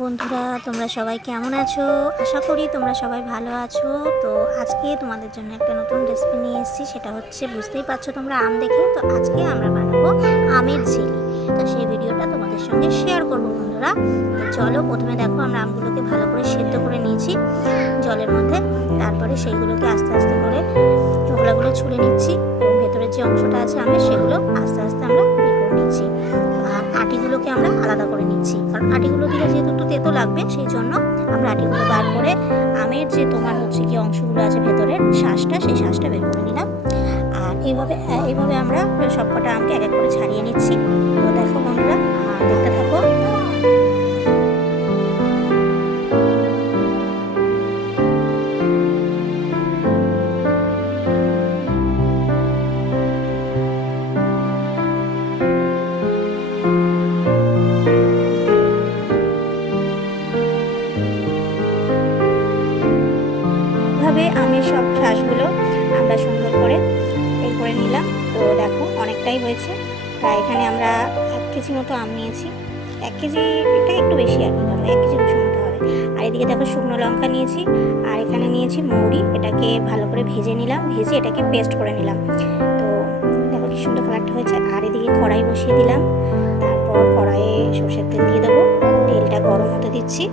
বন্ধুরা, তোমরা সবাই কেমন আছো? আশা করি তোমরা সবাই ভালো আছো। তো আজকে তোমাদের জন্য একটা নতুন রেসিপি নিয়ে এসেছি, সেটা হচ্ছে বুঝতেই পারছো তোমরা আম দেখে। তো আজকে আমরা বানাবো আমের ঝিলি। তো সেই ভিডিওটা তোমাদের সঙ্গে শেয়ার করবো বন্ধুরা। তো চলো, প্রথমে দেখো আমরা আমগুলোকে ভালো করে সেদ্ধ করে নিয়েছি জলের মধ্যে। তারপরে সেইগুলোকে আস্তে আস্তে করে চোখলাগুলো ছুলে নিচ্ছি এবং ভেতরের যে অংশটা আছে আমের সেগুলো আস্তে আস্তে আমরা বের করে নিচ্ছি। আর আটিগুলোকে আমরা আলাদা করে নিচ্ছি, কারণ আটিগুলো দিলে যেহেতু একটু তেতো লাগবে, সেই জন্য আমরা আটিগুলো বার করে আমের যে তোমার হচ্ছে কি অংশগুলো আছে ভেতরের শ্বাসটা, সেই শ্বাসটা বের করে নিলাম। আর এইভাবে আমরা সবকটা আমকে এক এক করে ছাড়িয়ে নিচ্ছি। তো দেখো বন্ধুরা, দেখতে থাকো। আমের সব শ্বাসগুলো আমরা সুন্দর করে বের করে নিলাম। তো দেখো অনেকটাই হয়েছে, প্রায় এখানে আমরা 1 কেজি মতো আম নিয়েছি। 1 কেজি এটা একটু বেশি আর কি, ধরো 1 কেজি রসুন মতো হবে। আর এদিকে দেখো শুকনো লঙ্কা নিয়েছি, আর এখানে নিয়েছি মৌরি। এটাকে ভালো করে ভেজে নিলাম, ভেজে এটাকে পেস্ট করে নিলাম। তো দেখো কি সুন্দর কালারটা হয়েছে। আর এদিকে কড়াই বসিয়ে দিলাম, তারপর কড়াইয়ে সরষের তেল দিয়ে দেবো। তেলটা গরম হতে দিচ্ছি।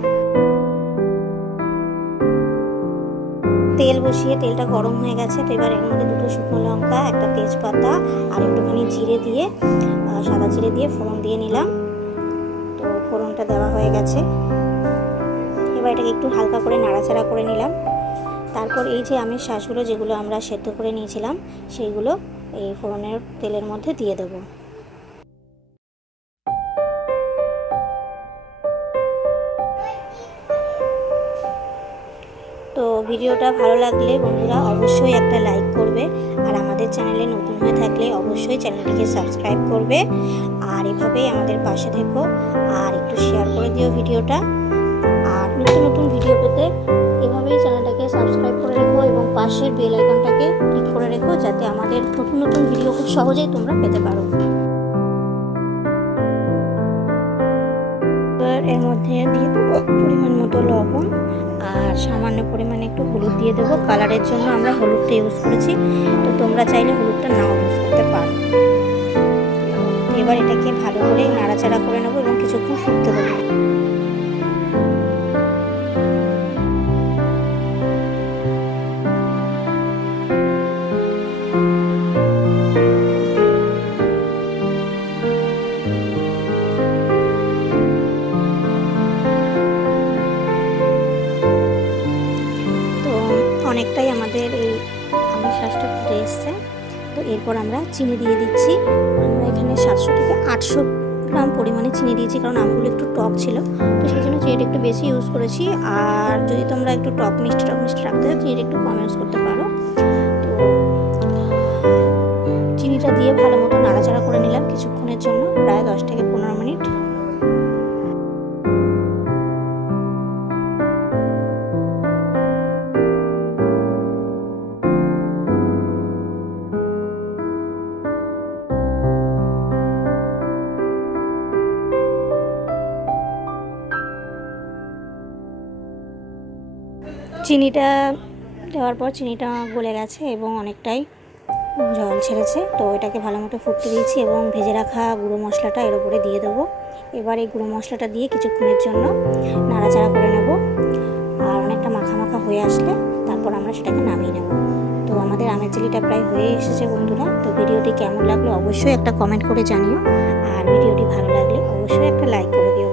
তেল বসিয়ে তেলটা গরম হয়ে গেছে। তো এবার এর মধ্যে 2টো শুকনো লঙ্কা, একটা তেজপাতা আর একটুখানি জিরে দিয়ে, সাদা জিরে দিয়ে ফোড়ন দিয়ে নিলাম। তো ফোড়নটা দেওয়া হয়ে গেছে। এবার এটাকে একটু হালকা করে নাড়াচাড়া করে নিলাম। তারপর এই যে আমের শ্বাসগুলো যেগুলো আমরা সেদ্ধ করে নিয়েছিলাম, সেইগুলো এই ফোড়নের তেলের মধ্যে দিয়ে দেবো। তো ভিডিওটা ভালো লাগলে বন্ধুরা অবশ্যই একটা লাইক করবে, আর আমাদের চ্যানেলে নতুন হয়ে থাকলে অবশ্যই চ্যানেলটিকে সাবস্ক্রাইব করবে। আর এভাবেই আমাদের পাশে থেকো, আর একটু শেয়ার করে দিও ভিডিওটা। আর নতুন নতুন ভিডিও পেতে এভাবেই চ্যানেলটাকে সাবস্ক্রাইব করে রেখো এবং পাশের বেল আইকনটাকে ক্লিক করে রেখো, যাতে আমাদের নতুন নতুন ভিডিও খুব সহজেই তোমরা পেতে পারো। এর মধ্যে দিয়ে দেবো পরিমাণ মতো লবণ, আর সামান্য পরিমাণে একটু হলুদ দিয়ে দেবো। কালারের জন্য আমরা হলুদটা ইউজ করেছি, তো তোমরা চাইলে হলুদটা নাও ইউজ করতে পারো। এবার এটাকে ভালো করে নাড়াচাড়া করে নেবো এবং কিছুক্ষণ ফুটতে দেবো। অনেকটাই আমাদের এই আমের শ্বাসটা ফুটে এসছে। তো এরপর আমরা চিনি দিয়ে দিচ্ছি। আমরা এখানে 700 থেকে 800 গ্রাম পরিমাণে চিনি দিয়েছি, কারণ আমগুলো একটু টক ছিল, তো সেই জন্য চিনিটা একটু বেশি ইউজ করেছি। আর যদি তোমরা একটু টক মিষ্টি রাখতে চাও, চিনিটা একটু কম ইউজ করতে পারো। তো চিনিটা দিয়ে ভালো মতো নাড়াচাড়া করে নিলাম কিছুক্ষণের জন্য, প্রায় 10 থেকে 15 মিনিট। চিনিটা দেওয়ার পর চিনিটা গলে গেছে এবং অনেকটাই জল ছেড়েছে। তো এটাকে ভালো মতো ফুটতে দিয়েছি এবং ভেজে রাখা গুঁড়ো মশলাটা এর উপরে দিয়ে দেবো। এবার এই গুঁড়ো মশলাটা দিয়ে কিছুক্ষণের জন্য নাড়াচাড়া করে নেব। আর অনেকটা মাখা মাখা হয়ে আসলে তারপর আমরা সেটাকে নামিয়ে নেব। তো আমাদের আমের ঝিলিটা প্রায় হয়ে এসেছে বন্ধুরা। তো ভিডিওটি কেমন লাগলো অবশ্যই একটা কমেন্ট করে জানিও, আর ভিডিওটি ভালো লাগলে অবশ্যই একটা লাইক করে দিও।